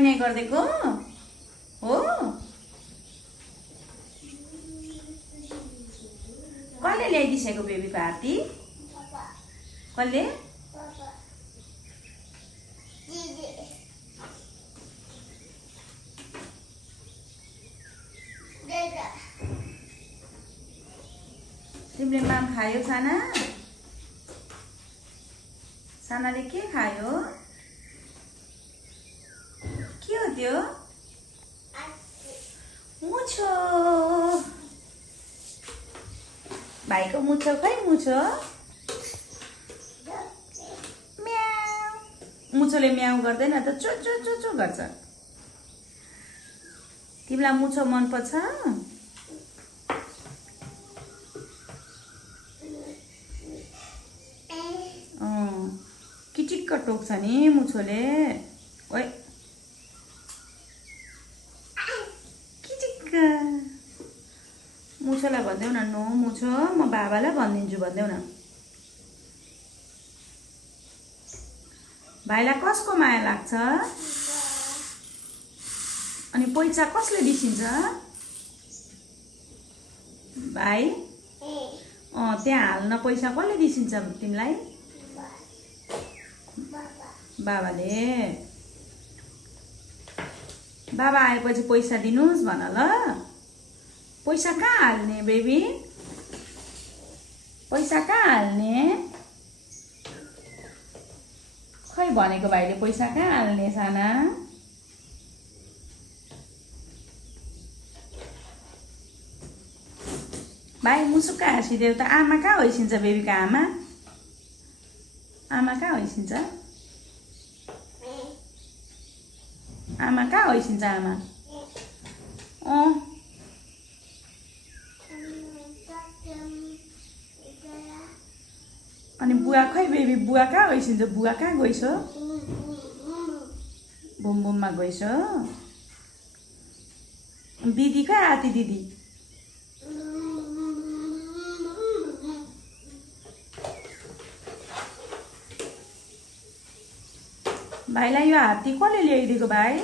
नाइ गरिदिएको हो? कसले ल्याइदिसेको बेबीको हात्ती? कसले? तिमीले माम खायो साना? सानाले के खायो? के हो त्यो? मुछो। भाइको मुछो खै मुछो? म्याउ। मुछोले म्याउ गर्दैन त चो चो चो चो गर्छ। तिमीलाई मुछो मन पर्छ? किचिक्क टोक्छ नि मुछोले। ओइ किचिक्क। मुछोलाई भन्देऊ न नो मुछो, म बाबालाई भनिदिन्छु भन्देऊ न। भाइलाई कसको माया लाग्छ? अनि पैसा कसले दिसिन्छ? भाइ त्यहाँ हाल्न पैसा कसले दिसिन्छ तिमीलाई? बाबाले। बाबा आएपछि पैसा दिनुस् भन ल। पैसा कहाँ हाल्ने बेबी? पैसा कहाँ हाल्ने? खै भनेको भाइले पैसा कहाँ हाल्ने साना? भाइ मुसुक्क हाँसिदेऊ त। आमा कहाँ होइसिन्छ बेबीको आमा? आमा कहाँ होइसिन्छ? आमा कहाँ होइसिन्छ आमा? अनि बुवा खै बेबी बुवा कहाँ होइसिन्छ? बुवा कहाँ गइस? बुमबुममा गइस? दिदी कहाँ आती दिदी? भाइलाई यो हात्ती कसले ल्याइदिएको भाइ?